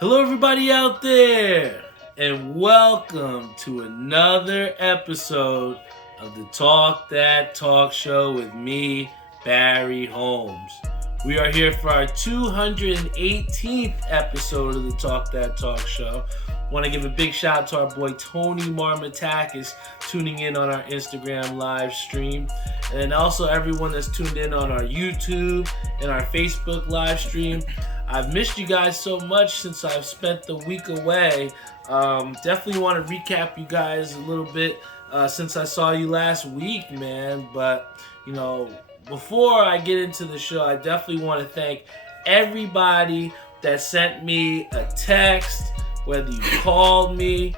Hello, everybody out there, and welcome to another episode of the Talk That Talk Show with me, Barry Holmes. We are here for our 218th episode of the Talk That Talk Show. I want to give a big shout out to our boy Tony Marmatakis tuning in on our Instagram live stream, and also everyone that's tuned in on our YouTube and our Facebook live stream. I've missed you guys so much since I've spent the week away. Definitely want to recap you guys a little bit since I saw you last week, man. But, before I get into the show, I definitely want to thank everybody that sent me a text, whether you called me.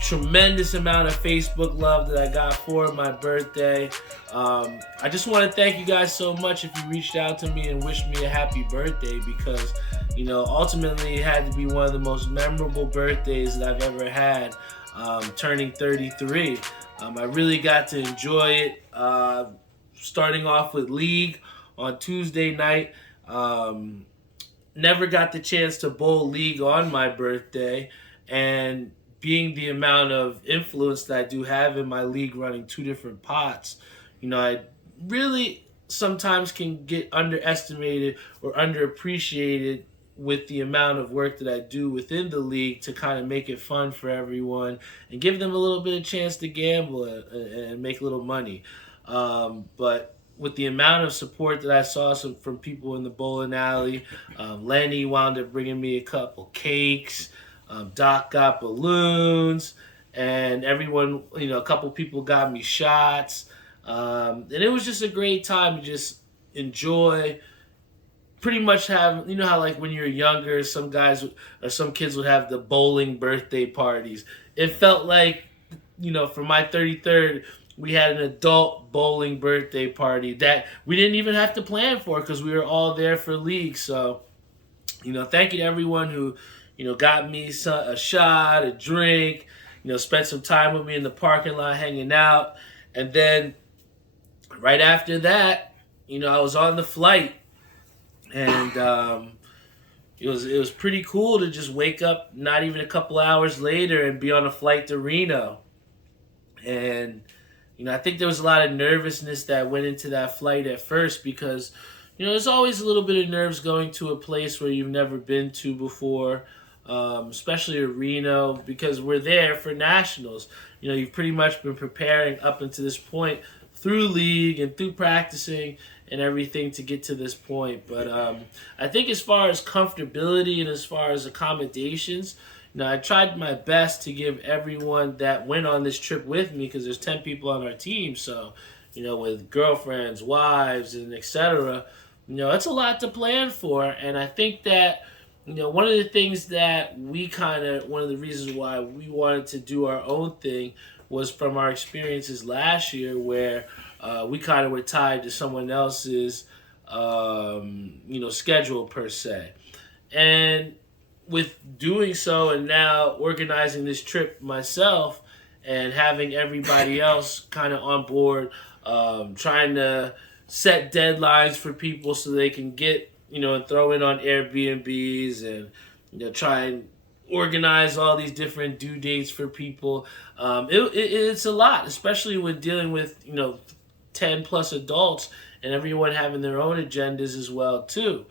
Tremendous amount of Facebook love that I got for my birthday. I just want to thank you guys so much if you reached out to me and wished me a happy birthday because, ultimately it had to be one of the most memorable birthdays that I've ever had, turning 33. I really got to enjoy it, starting off with League on Tuesday night. Never got the chance to bowl League on my birthday, and being the amount of influence that I do have in my league running two different pots, I really sometimes can get underestimated or underappreciated with the amount of work that I do within the league to kind of make it fun for everyone and give them a little bit of chance to gamble and make a little money. But with the amount of support that I saw from people in the bowling alley, Lenny wound up bringing me a couple cakes. Doc got balloons, and everyone, a couple people got me shots. And it was just a great time to just enjoy. Pretty much have, how like when you're younger, some guys or some kids would have the bowling birthday parties. It felt like, for my 33rd, we had an adult bowling birthday party that we didn't even have to plan for because we were all there for league. So, thank you to everyone who got me a shot, a drink, spent some time with me in the parking lot hanging out. And then right after that, I was on the flight. And it was pretty cool to just wake up not even a couple hours later and be on a flight to Reno. And, I think there was a lot of nervousness that went into that flight at first because, there's always a little bit of nerves going to a place where you've never been to before. Especially at Reno, because we're there for nationals. You've pretty much been preparing up until this point through league and through practicing and everything to get to this point. But I think as far as comfortability and as far as accommodations, I tried my best to give everyone that went on this trip with me, because there's 10 people on our team, so with girlfriends, wives, and etc. It's a lot to plan for, and I think that one of the things that one of the reasons why we wanted to do our own thing was from our experiences last year where we kind of were tied to someone else's, schedule per se. And with doing so and now organizing this trip myself and having everybody else kind of on board, trying to set deadlines for people so they can get and throw in on Airbnbs and, try and organize all these different due dates for people. It's a lot, especially when dealing with, 10 plus adults and everyone having their own agendas as well, too.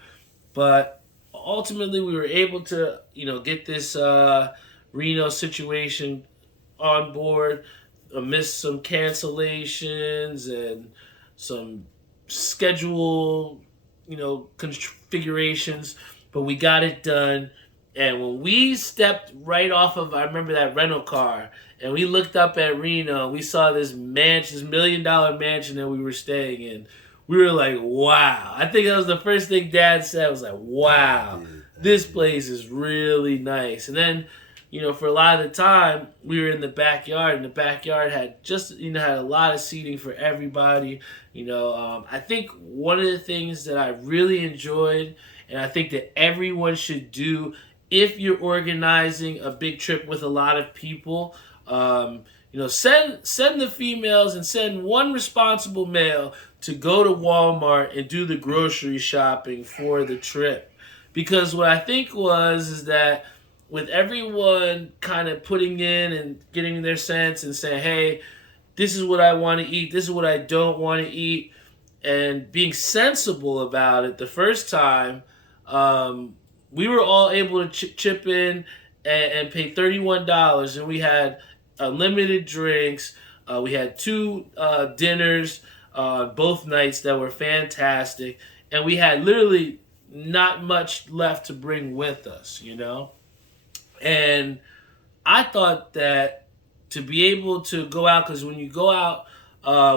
But ultimately, we were able to, get this Reno situation on board amidst some cancellations and some schedule configurations, but we got it done. And when we stepped right off of, I remember that rental car, and we looked up at Reno, we saw this mansion, this $1 million mansion that we were staying in. We were like, wow. I think that was the first thing Dad said. Was like, wow, this place is really nice. And then, for a lot of the time, we were in the backyard, and the backyard had just, had a lot of seating for everybody. I think one of the things that I really enjoyed, and I think that everyone should do if you're organizing a big trip with a lot of people, send the females and send one responsible male to go to Walmart and do the grocery shopping for the trip. Because what I think was is that with everyone kind of putting in and getting their sense and saying, hey, this is what I want to eat, this is what I don't want to eat, and being sensible about it the first time, um, we were all able to chip in and pay $31, and we had unlimited drinks. We had two dinners both nights that were fantastic, and we had literally not much left to bring with us, you know? And I thought that to be able to go out, because when you go out,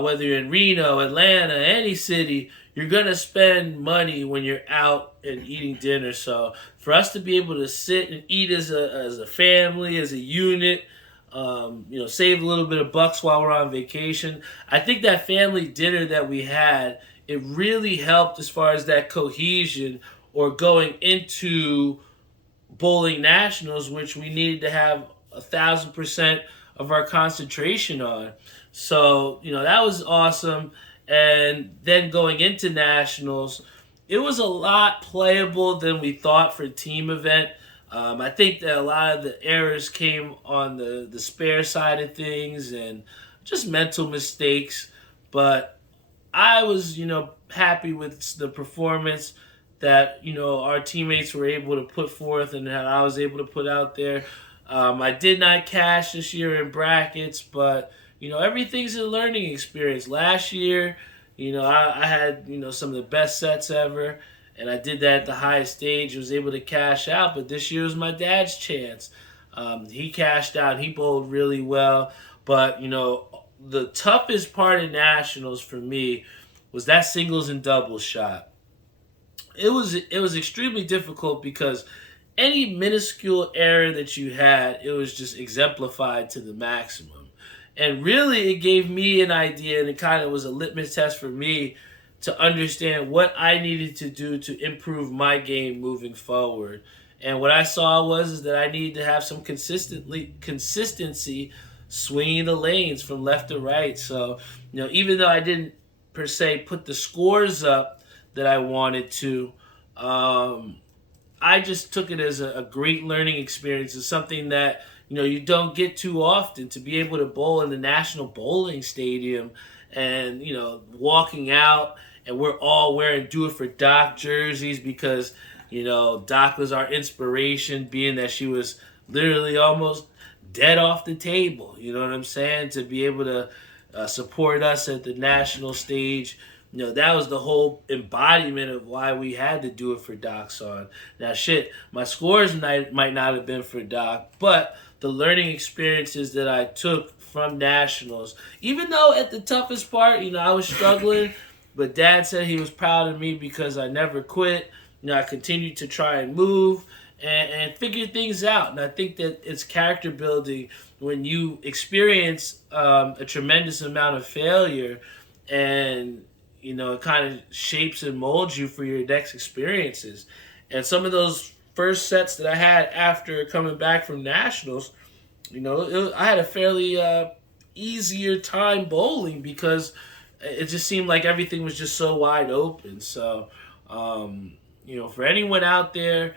whether you're in Reno, Atlanta, any city, you're gonna spend money when you're out and eating dinner. So for us to be able to sit and eat as a family, as a unit, save a little bit of bucks while we're on vacation. I think that family dinner that we had, it really helped as far as that cohesion or going into bowling nationals, which we needed to have 1,000% of our concentration on. So, that was awesome. And then going into nationals, it was a lot playable than we thought for a team event. I think that a lot of the errors came on the spare side of things and just mental mistakes. But I was, happy with the performance that, our teammates were able to put forth and that I was able to put out there. I did not cash this year in brackets, but, everything's a learning experience. Last year, I had, some of the best sets ever, and I did that at the highest stage. I was able to cash out, but this year was my dad's chance. He cashed out. He bowled really well, but, the toughest part of nationals for me was that singles and doubles shot. It was extremely difficult because any minuscule error that you had, it was just exemplified to the maximum. And really, it gave me an idea, and it kind of was a litmus test for me to understand what I needed to do to improve my game moving forward. And what I saw was is that I needed to have some consistency swinging the lanes from left to right. So, even though I didn't per se put the scores up that I wanted to, I just took it as a great learning experience. It's something that you don't get too often, to be able to bowl in the National Bowling Stadium and walking out, and we're all wearing Do It For Doc jerseys because Doc was our inspiration, being that she was literally almost dead off the table. You know what I'm saying? To be able to support us at the national stage. That was the whole embodiment of why we had to Do It For Doc song. Now, shit, my scores might not have been for Doc, but the learning experiences that I took from nationals, even though at the toughest part, I was struggling, but Dad said he was proud of me because I never quit. I continued to try and move and figure things out. And I think that it's character building when you experience a tremendous amount of failure, and it kind of shapes and molds you for your next experiences. And some of those first sets that I had after coming back from nationals, I had a fairly easier time bowling because it just seemed like everything was just so wide open. So, for anyone out there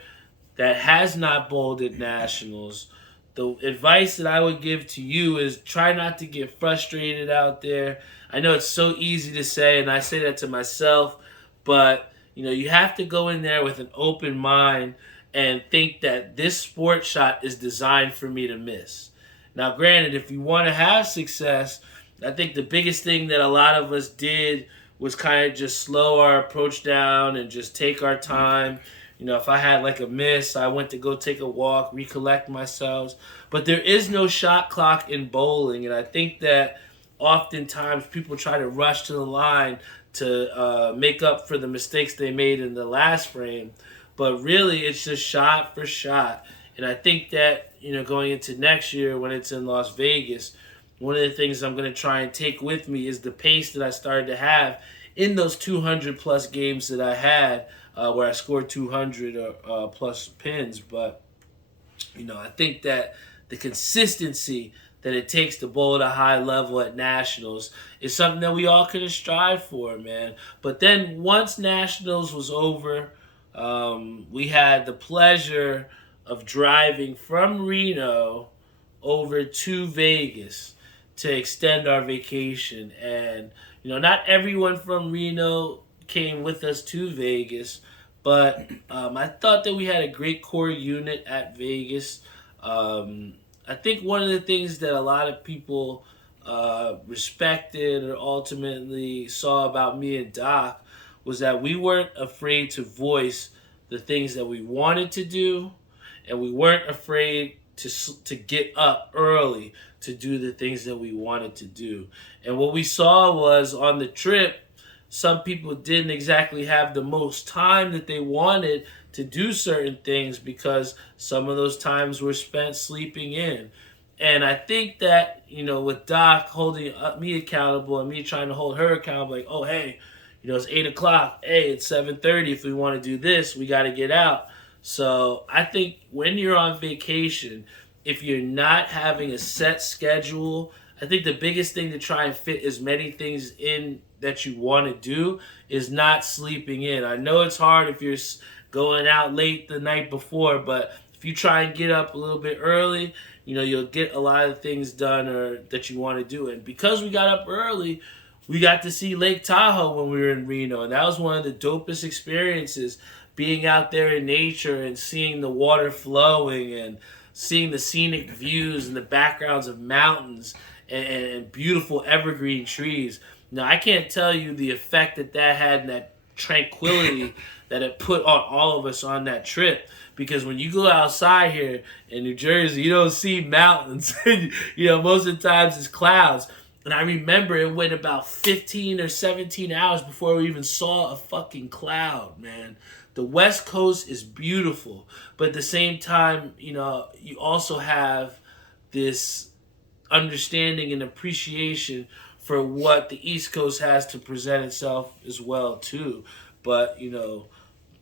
that has not bowled at nationals, the advice that I would give to you is try not to get frustrated out there. I know it's so easy to say, and I say that to myself, but you have to go in there with an open mind and think that this sport shot is designed for me to miss. Now, granted, if you want to have success, I think the biggest thing that a lot of us did was kind of just slow our approach down and just take our time. If I had like a miss, I went to go take a walk, recollect myself. But there is no shot clock in bowling, and I think that oftentimes people try to rush to the line to make up for the mistakes they made in the last frame. But really, it's just shot for shot. And I think that, going into next year when it's in Las Vegas, one of the things I'm going to try and take with me is the pace that I started to have in those 200 plus games that I had, where I scored 200 plus pins. But, I think that the consistency that it takes to bowl at a high level at nationals is something that we all could strive for, man. But then once nationals was over, we had the pleasure of driving from Reno over to Vegas to extend our vacation. And, not everyone from Reno came with us to Vegas, but I thought that we had a great core unit at Vegas. Um, I think one of the things that a lot of people respected or ultimately saw about me and Doc was that we weren't afraid to voice the things that we wanted to do, and we weren't afraid to get up early to do the things that we wanted to do. And what we saw was on the trip, some people didn't exactly have the most time that they wanted to do certain things because some of those times were spent sleeping in. And I think that, with Doc holding me accountable and me trying to hold her accountable, like, oh, hey, it's 8 o'clock. Hey, it's 7:30. If we want to do this, we got to get out. So I think when you're on vacation, if you're not having a set schedule, I think the biggest thing to try and fit as many things in that you want to do is not sleeping in. I know it's hard if you're going out late the night before, but if you try and get up a little bit early, you'll get a lot of things done or that you want to do. And because we got up early, we got to see Lake Tahoe when we were in Reno, and that was one of the dopest experiences, being out there in nature and seeing the water flowing and seeing the scenic views and the backgrounds of mountains and beautiful evergreen trees. Now, I can't tell you the effect that had and that tranquility that it put on all of us on that trip. Because when you go outside here in New Jersey, you don't see mountains. Most of the times it's clouds. And I remember it went about 15 or 17 hours before we even saw a fucking cloud, man. The West Coast is beautiful. But at the same time, you also have this understanding and appreciation for what the East Coast has to present itself as well, too. But,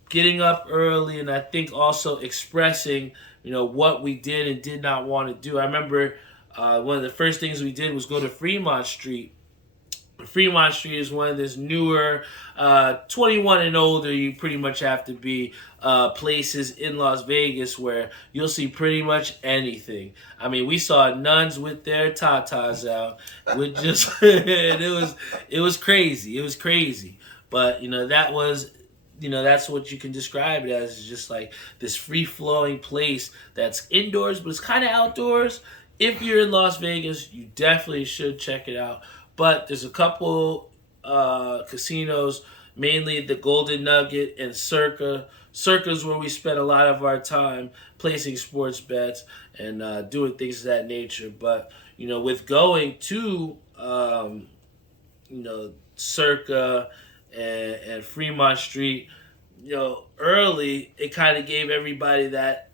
getting up early and I think also expressing, what we did and did not want to do. I remember one of the first things we did was go to Fremont Street. Fremont Street is one of this newer, 21 and older, you pretty much have to be, places in Las Vegas where you'll see pretty much anything. I mean, we saw nuns with their tatas out, with just, it was crazy. It was crazy. But, that was, that's what you can describe it as, is just like this free-flowing place that's indoors, but it's kind of outdoors. If you're in Las Vegas, you definitely should check it out. But there's a couple casinos, mainly the Golden Nugget and Circa. Circa's where we spent a lot of our time placing sports bets and doing things of that nature. But, with going to, Circa and Fremont Street, early, it kind of gave everybody that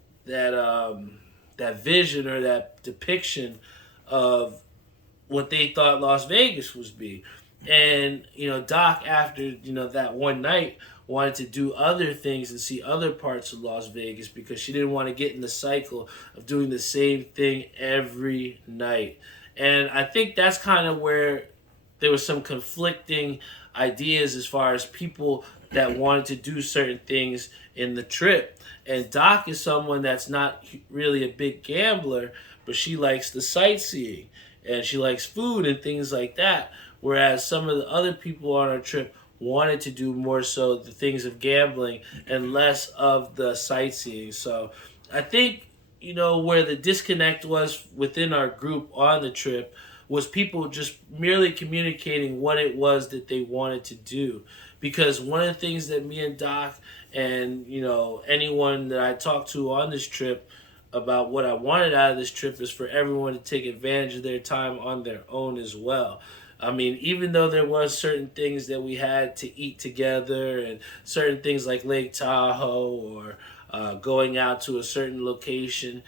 vision or that depiction of what they thought Las Vegas was be. And, Doc, after, that one night, wanted to do other things and see other parts of Las Vegas because she didn't want to get in the cycle of doing the same thing every night. And I think that's kind of where there was some conflicting ideas as far as people that wanted to do certain things in the trip. And Doc is someone that's not really a big gambler, but she likes the sightseeing and she likes food and things like that. Whereas some of the other people on our trip wanted to do more so the things of gambling and less of the sightseeing. So I think, where the disconnect was within our group on the trip was people just merely communicating what it was that they wanted to do. Because one of the things that me and Doc and, anyone that I talked to on this trip about what I wanted out of this trip is for everyone to take advantage of their time on their own as well. I mean, even though there was certain things that we had to eat together and certain things like Lake Tahoe or going out to a certain location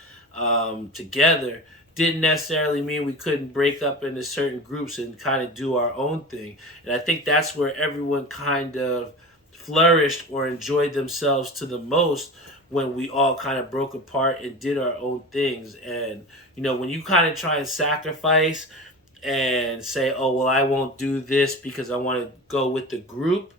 together, didn't necessarily mean we couldn't break up into certain groups and kind of do our own thing. And I think that's where everyone kind of flourished or enjoyed themselves to the most, when we all kind of broke apart and did our own things. And, when you kind of try and sacrifice and say, oh, well, I won't do this because I want to go with the group,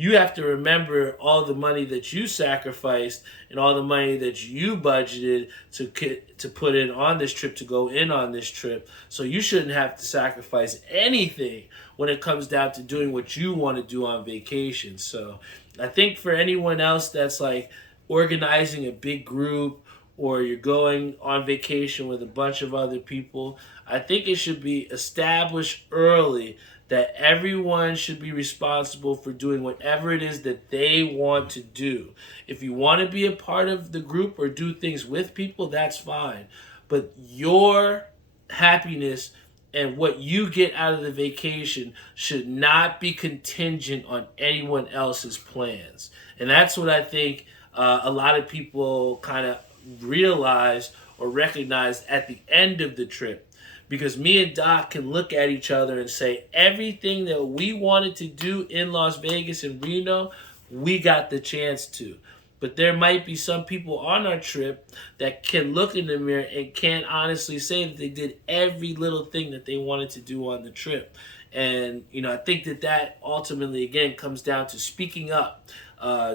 you have to remember all the money that you sacrificed and all the money that you budgeted to put in on this trip, to go in on this trip. So you shouldn't have to sacrifice anything when it comes down to doing what you want to do on vacation. So I think for anyone else that's like organizing a big group, or you're going on vacation with a bunch of other people, I think it should be established early that everyone should be responsible for doing whatever it is that they want to do. If you want to be a part of the group or do things with people, that's fine. But your happiness and what you get out of the vacation should not be contingent on anyone else's plans. And that's what I think a lot of people kind of realize or recognize at the end of the trip. Because me and Doc can look at each other and say everything that we wanted to do in Las Vegas and Reno, we got the chance to. But there might be some people on our trip that can look in the mirror and can't honestly say that they did every little thing that they wanted to do on the trip. And, I think that ultimately, again, comes down to speaking up,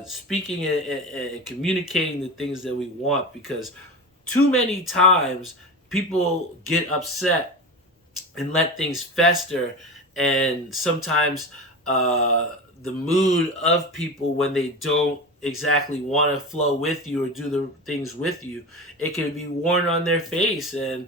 speaking and communicating the things that we want. Because too many times people get upset and let things fester, and sometimes the mood of people when they don't exactly want to flow with you or do the things with you, it can be worn on their face, and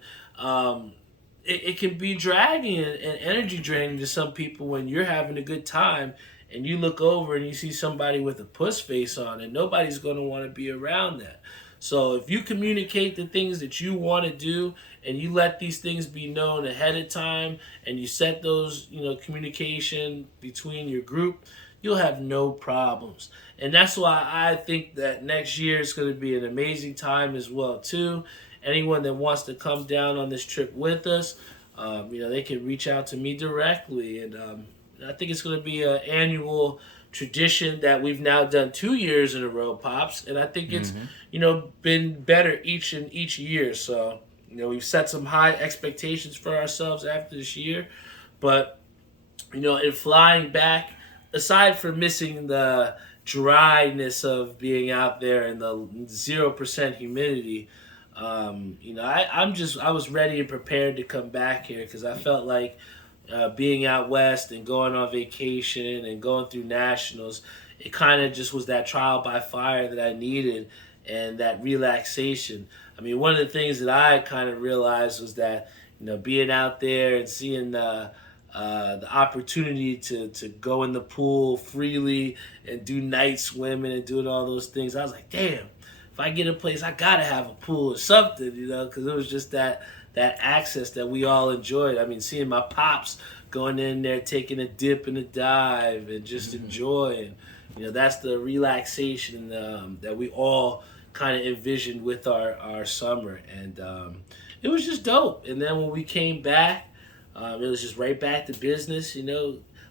it can be dragging and energy draining to some people when you're having a good time and you look over and you see somebody with a puss face on, and nobody's going to want to be around that. So if you communicate the things that you want to do and you let these things be known ahead of time, and you set those, communication between your group, you'll have no problems. And that's why I think that next year is going to be an amazing time as well too. Anyone that wants to come down on this trip with us, they can reach out to me directly. And I think it's going to be an annual tradition that we've now done 2 years in a row, Pops, and I think it's been better each year. So we've set some high expectations for ourselves after this year, but in flying back, aside from missing the dryness of being out there and the 0% humidity, I was ready and prepared to come back here because I felt like being out west and going on vacation and going through nationals, it kind of just was that trial by fire that I needed, and that relaxation. I mean, one of the things that I kind of realized was that being out there and seeing the opportunity to go in the pool freely and do night swimming and doing all those things, I was like, damn, if I get a place, I gotta have a pool or something, because it was just that access that we all enjoyed. I mean, seeing my pops going in there, taking a dip and a dive and just enjoying, that's the relaxation that we all kind of envisioned with our summer. And it was just dope. And then when we came back, it was just right back to business,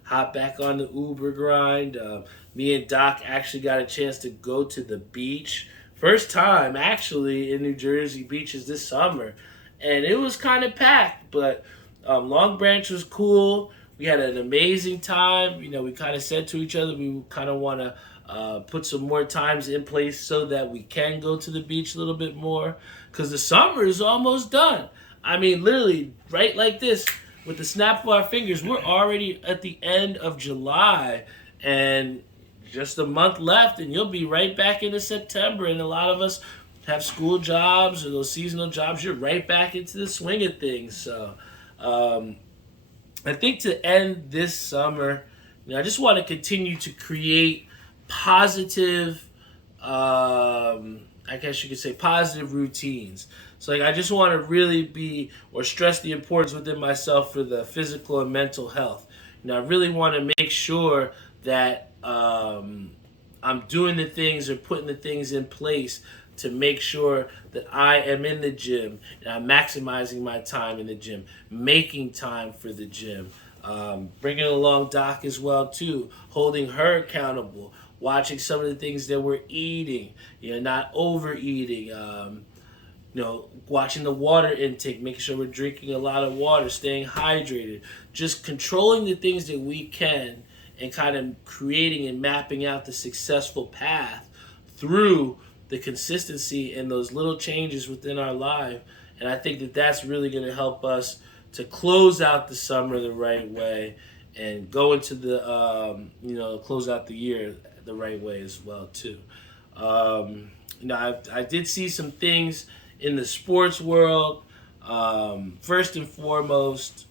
hop back on the Uber grind. Me and Doc actually got a chance to go to the beach. First time, actually, in New Jersey beaches this summer. And it was kind of packed, but Long Branch was cool. We had an amazing time. We kind of said to each other we kind of want to put some more times in place so that we can go to the beach a little bit more, because the summer is almost done. I mean, literally, right like this, with the snap of our fingers, we're already at the end of July, and just a month left, and you'll be right back into September. And a lot of us have school jobs or those seasonal jobs. You're right back into the swing of things. So I think to end this summer, I just want to continue to create positive, I guess you could say positive routines. So I just want to really stress the importance within myself for the physical and mental health. I really want to make sure that I'm doing the things or putting the things in place to make sure that I am in the gym and I'm maximizing my time in the gym, making time for the gym, bringing along Doc as well too, holding her accountable, watching some of the things that we're eating, not overeating, watching the water intake, making sure we're drinking a lot of water, staying hydrated, just controlling the things that we can and kind of creating and mapping out the successful path through the consistency and those little changes within our life. And I think that that's really going to help us to close out the summer the right way and go into the, close out the year the right way as well, too. I did see some things in the sports world. First and foremost,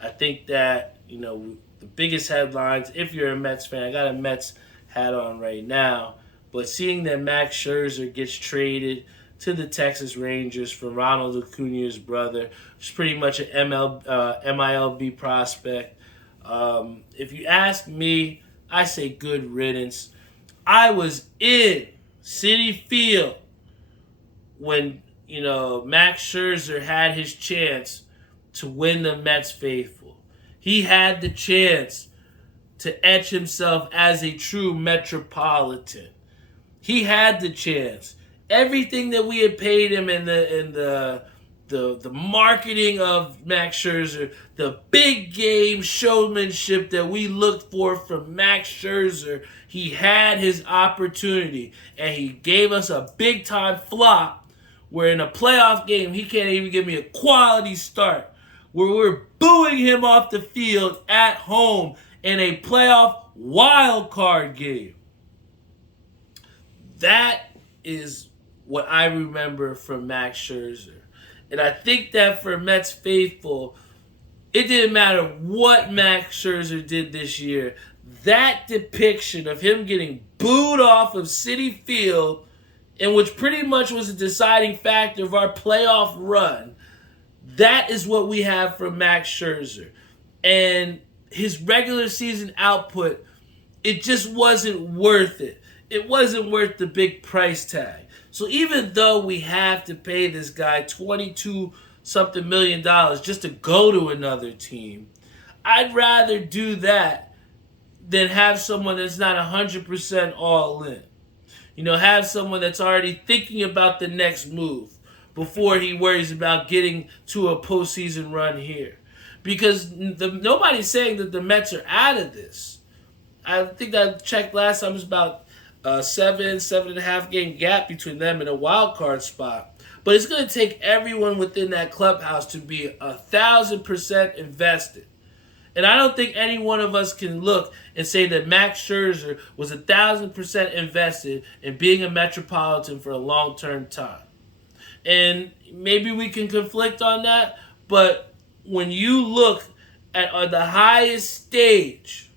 I think that, the biggest headlines, if you're a Mets fan, I got a Mets hat on right now, but seeing that Max Scherzer gets traded to the Texas Rangers for Ronald Acuna's brother, which is pretty much an MILB prospect. If you ask me, I say good riddance. I was in Citi Field when, Max Scherzer had his chance to win the Mets faithful. He had the chance to etch himself as a true Metropolitan. He had the chance. Everything that we had paid him in the marketing of Max Scherzer, the big game showmanship that we looked for from Max Scherzer, he had his opportunity, and he gave us a big time flop where in a playoff game he can't even give me a quality start, where we're booing him off the field at home in a playoff wild card game. That is what I remember from Max Scherzer. And I think that for Mets faithful, it didn't matter what Max Scherzer did this year. That depiction of him getting booed off of Citi Field, and which pretty much was a deciding factor of our playoff run, that is what we have from Max Scherzer. And his regular season output, it just wasn't worth it. It wasn't worth the big price tag. So even though we have to pay this guy $22-something million just to go to another team, I'd rather do that than have someone that's not 100% all in. Have someone that's already thinking about the next move before he worries about getting to a postseason run here. Because nobody's saying that the Mets are out of this. I think I checked last time, it was about a 7.5 game gap between them and a wild card spot. But it's going to take everyone within that clubhouse to be 1,000% invested. And I don't think any one of us can look and say that Max Scherzer was 1,000% invested in being a Metropolitan for a long-term time. And maybe we can conflict on that, but when you look at the highest stage,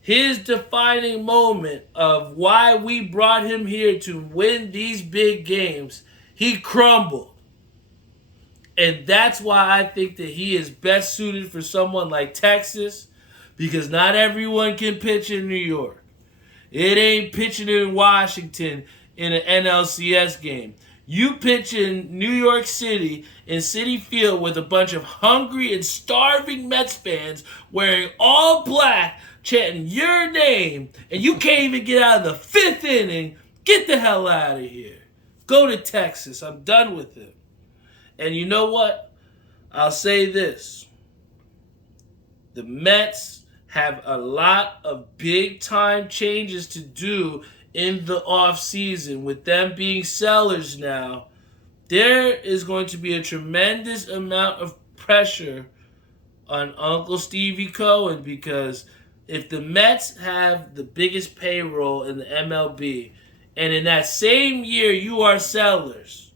his defining moment of why we brought him here to win these big games, he crumbled. And that's why I think that he is best suited for someone like Texas, because not everyone can pitch in New York. It ain't pitching in Washington in an NLCS game. You pitch in New York City in Citi Field with a bunch of hungry and starving Mets fans wearing all black, chanting your name, and you can't even get out of the fifth inning. Get the hell out of here. Go to Texas. I'm done with it. And you know what? I'll say this. The Mets have a lot of big-time changes to do in the offseason. With them being sellers now, there is going to be a tremendous amount of pressure on Uncle Stevie Cohen, because if the Mets have the biggest payroll in the MLB, and in that same year you are sellers,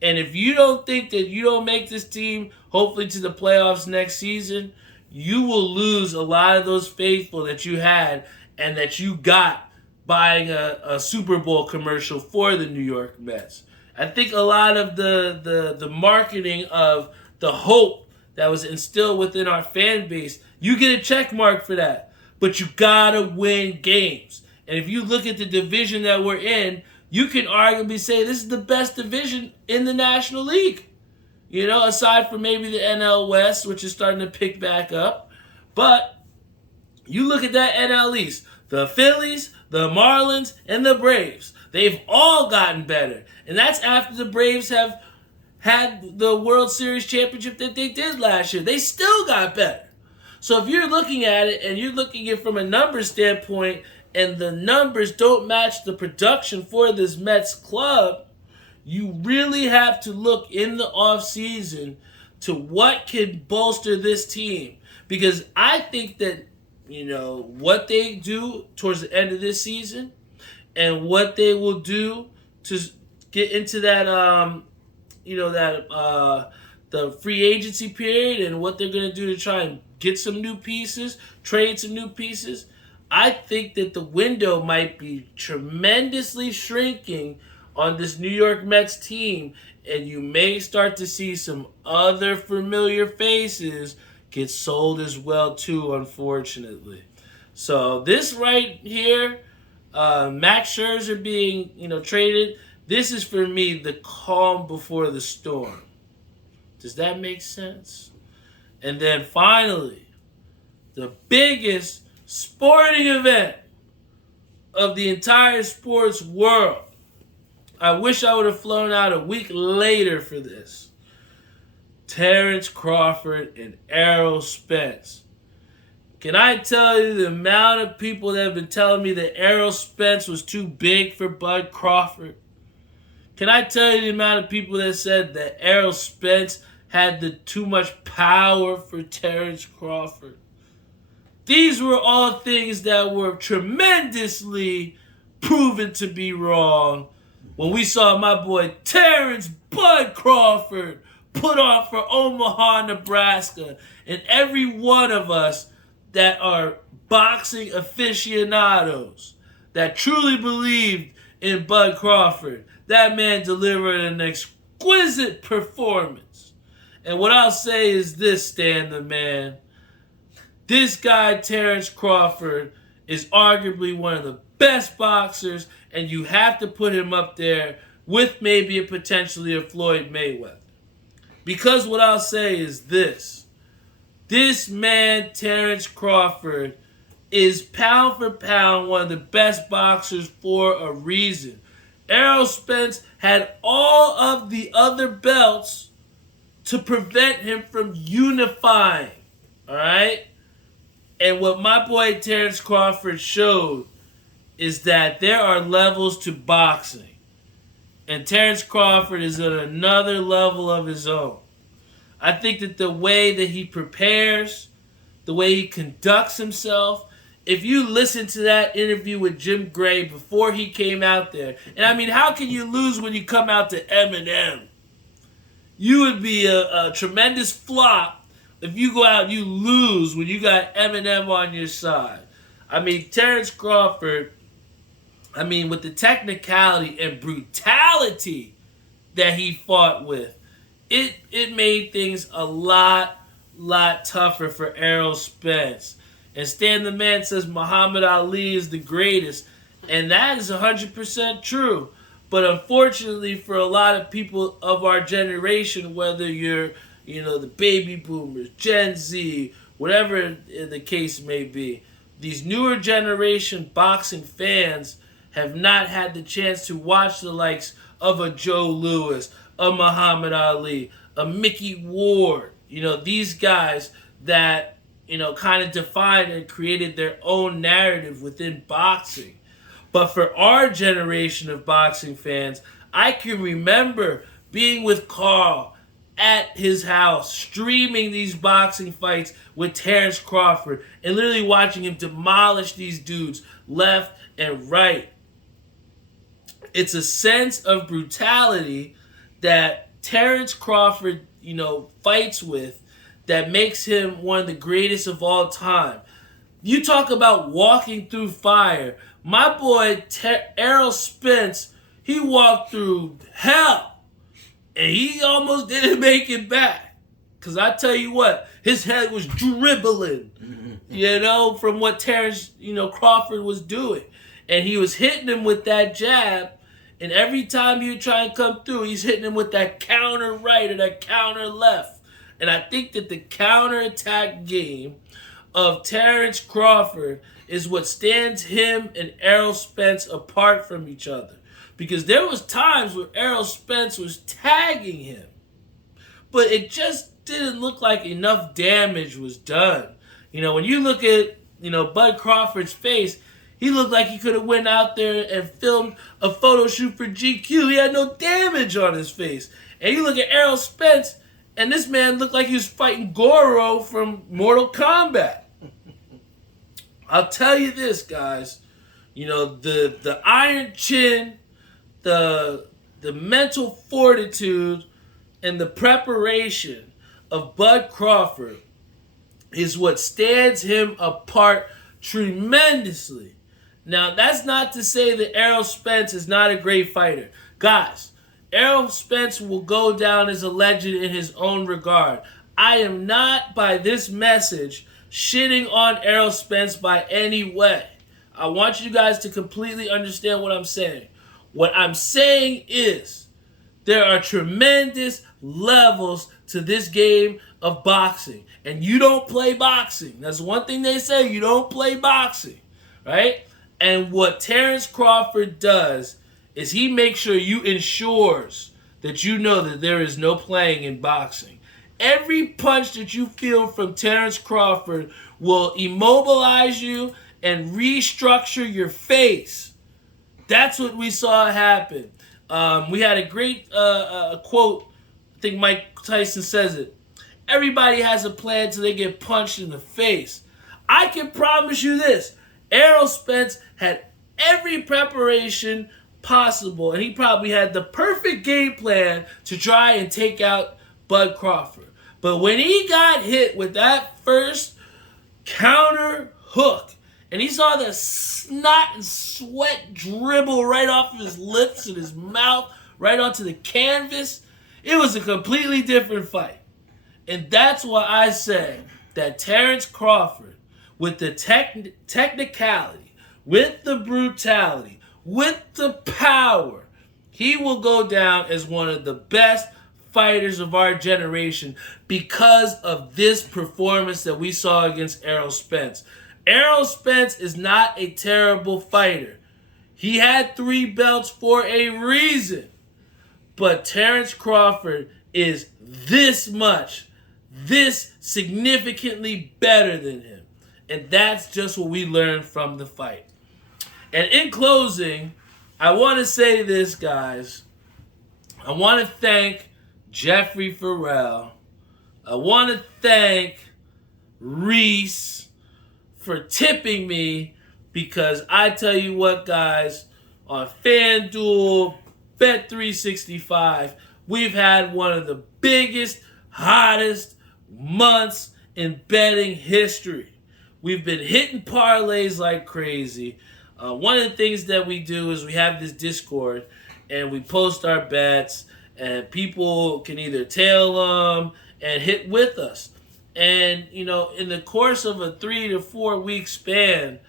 and if you don't think that you don't make this team hopefully to the playoffs next season, you will lose a lot of those faithful that you had and that you got buying a Super Bowl commercial for the New York Mets. I think a lot of the marketing of the hope that was instilled within our fan base, you get a check mark for that. But you gotta win games. And if you look at the division that we're in, you can arguably say this is the best division in the National League. Aside from maybe the NL West, which is starting to pick back up. But you look at that NL East, the Phillies, the Marlins, and the Braves. They've all gotten better. And that's after the Braves have had the World Series championship that they did last year. They still got better. So if you're looking at it and you're looking at it from a numbers standpoint and the numbers don't match the production for this Mets club, you really have to look in the offseason to what can bolster this team. Because I think that, what they do towards the end of this season and what they will do to get into that, the free agency period and what they're going to do to try and get some new pieces, trade some new pieces, I think that the window might be tremendously shrinking on this New York Mets team, and you may start to see some other familiar faces get sold as well too, unfortunately. So this right here, Max Scherzer being traded, this is for me the calm before the storm. Does that make sense? And then finally, the biggest sporting event of the entire sports world. I wish I would have flown out a week later for this. Terence Crawford and Errol Spence. Can I tell you the amount of people that have been telling me that Errol Spence was too big for Bud Crawford? Can I tell you the amount of people that said that Errol Spence had too much power for Terence Crawford? These were all things that were tremendously proven to be wrong when we saw my boy Terrence Bud Crawford put on for Omaha, Nebraska. And every one of us that are boxing aficionados that truly believed in Bud Crawford, that man delivered an exquisite performance. And what I'll say is this, Stan the Man. This guy, Terence Crawford, is arguably one of the best boxers, and you have to put him up there with maybe a potentially a Floyd Mayweather. Because what I'll say is this. This man, Terence Crawford, is pound for pound one of the best boxers for a reason. Errol Spence had all of the other belts to prevent him from unifying. All right? And what my boy Terence Crawford showed is that there are levels to boxing. And Terence Crawford is at another level of his own. I think that the way that he prepares, the way he conducts himself, if you listen to that interview with Jim Gray before he came out there, and I mean, how can you lose when you come out to Eminem? You would be a tremendous flop if you go out and you lose when you got Eminem on your side. I mean, Terence Crawford, with the technicality and brutality that he fought with, it made things a lot tougher for Errol Spence. And Stan the Man says Muhammad Ali is the greatest, and that is 100% true. But unfortunately for a lot of people of our generation, whether you're the baby boomers, Gen Z, whatever the case may be, these newer generation boxing fans have not had the chance to watch the likes of a Joe Louis, a Muhammad Ali, a Mickey Ward. These guys that, kind of defined and created their own narrative within boxing. But for our generation of boxing fans, I can remember being with Carl at his house, streaming these boxing fights with Terence Crawford and literally watching him demolish these dudes left and right. It's a sense of brutality that Terence Crawford, fights with that makes him one of the greatest of all time. You talk about walking through fire. My boy Errol Spence, he walked through hell. And he almost didn't make it back. Because I tell you what, his head was dribbling, from what Terence, Crawford was doing. And he was hitting him with that jab. And every time he would try and come through, he's hitting him with that counter right or that counter left. And I think that the counterattack game of Terence Crawford is what stands him and Errol Spence apart from each other. Because there was times where Errol Spence was tagging him, but it just didn't look like enough damage was done. When you look at, Bud Crawford's face, he looked like he could have went out there and filmed a photo shoot for GQ. He had no damage on his face. And you look at Errol Spence, and this man looked like he was fighting Goro from Mortal Kombat. I'll tell you this, guys. The iron chin, the mental fortitude, and the preparation of Bud Crawford is what stands him apart tremendously. Now, that's not to say that Errol Spence is not a great fighter. Guys, Errol Spence will go down as a legend in his own regard. I am not, by this message, shitting on Errol Spence by any way. I want you guys to completely understand what I'm saying. What I'm saying is there are tremendous levels to this game of boxing. And you don't play boxing. That's one thing they say. You don't play boxing. Right? And what Terence Crawford does is he makes sure you ensures that you know that there is no playing in boxing. Every punch that you feel from Terence Crawford will immobilize you and restructure your face. That's what we saw happen. We had a great quote. I think Mike Tyson says it. Everybody has a plan till they get punched in the face. I can promise you this. Errol Spence had every preparation possible, and he probably had the perfect game plan to try and take out Bud Crawford. But when he got hit with that first counter hook, and he saw the snot and sweat dribble right off of his lips and his mouth right onto the canvas, it was a completely different fight. And that's why I say that Terence Crawford, with the technicality, with the brutality, with the power, he will go down as one of the best fighters of our generation because of this performance that we saw against Errol Spence. Errol Spence is not a terrible fighter. He had 3 belts for a reason. But Terence Crawford is this significantly better than him. And that's just what we learned from the fight. And in closing, I want to say this, guys. I want to thank Jeffrey Farrell. I want to thank Reese for tipping me, because I tell you what, guys, on FanDuel, Bet365, we've had one of the biggest, hottest months in betting history. We've been hitting parlays like crazy. One of the things that we do is we have this Discord, and we post our bets, and people can either tail them and hit with us. And, in the course of a 3 to 4 week span,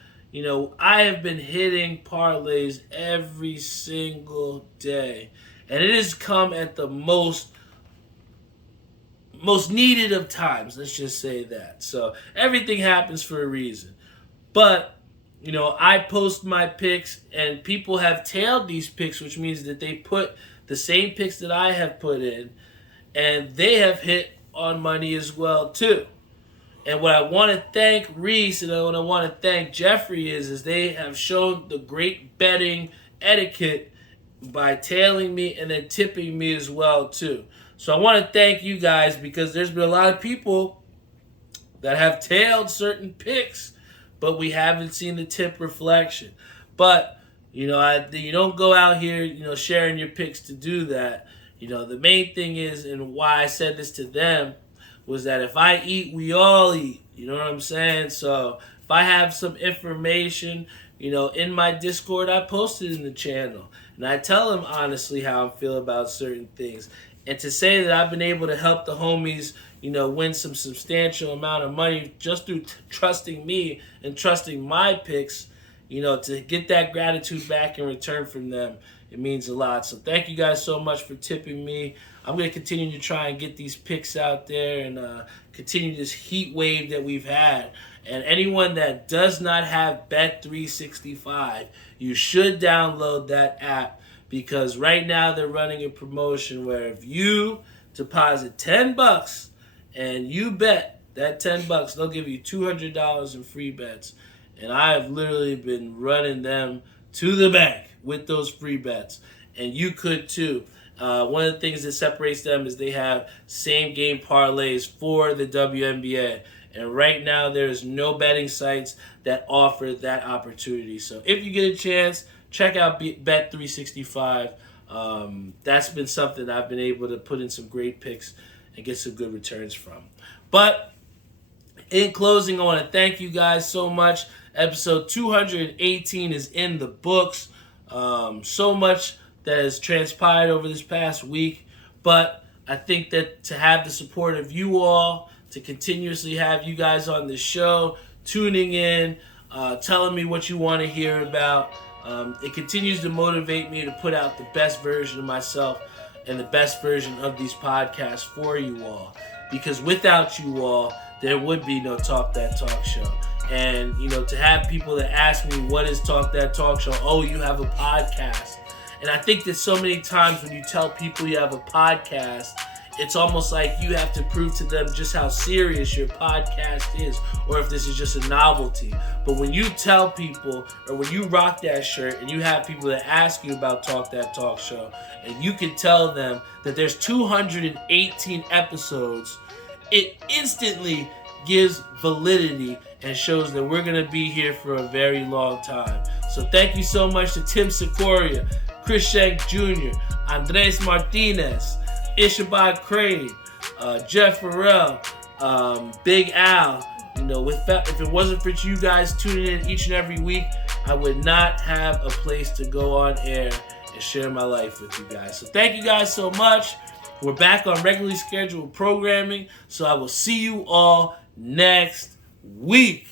I have been hitting parlays every single day. And it has come at the most needed of times, let's just say that. So everything happens for a reason. But, I post my picks, and people have tailed these picks, which means that they put the same picks that I have put in, and they have hit on money as well, too. And what I want to thank Reese and what I want to thank Jeffrey is they have shown the great betting etiquette by tailing me and then tipping me as well, too. So I want to thank you guys, because there's been a lot of people that have tailed certain picks, but we haven't seen the tip reflection. But, you don't go out here, sharing your picks to do that. The main thing is, and why I said this to them, was that if I eat, we all eat. You know what I'm saying? So if I have some information, in my Discord, I post it in the channel. And I tell them honestly how I feel about certain things. And to say that I've been able to help the homies, win some substantial amount of money just through trusting me and trusting my picks, to get that gratitude back in return from them, it means a lot. So thank you guys so much for tipping me. I'm going to continue to try and get these picks out there and continue this heat wave that we've had. And anyone that does not have Bet365, you should download that app, because right now they're running a promotion where if you deposit $10 and you bet that $10, they'll give you $200 in free bets. And I have literally been running them to the bank with those free bets. And you could too. One of the things that separates them is they have same game parlays for the WNBA. And right now, there's no betting sites that offer that opportunity. So if you get a chance, check out Bet365. That's been something I've been able to put in some great picks and get some good returns from. But in closing, I want to thank you guys so much. Episode 218 is in the books. So much that has transpired over this past week. But I think that to have the support of you all, to continuously have you guys on the show, tuning in, telling me what you want to hear about, it continues to motivate me to put out the best version of myself and the best version of these podcasts for you all. Because without you all, there would be no Talk That Talk Show. And, to have people that ask me, what is Talk That Talk Show? Oh, you have a podcast. And I think that so many times when you tell people you have a podcast, it's almost like you have to prove to them just how serious your podcast is, or if this is just a novelty. But when you tell people, or when you rock that shirt and you have people that ask you about Talk That Talk Show, and you can tell them that there's 218 episodes, it instantly gives validity and shows that we're going to be here for a very long time. So thank you so much to Tim Sikoria, Chris Shank Jr., Andres Martinez, Ishabad Crane, Jeff Farrell, Big Al. If it wasn't for you guys tuning in each and every week, I would not have a place to go on air and share my life with you guys. So thank you guys so much. We're back on regularly scheduled programming, so I will see you all next week.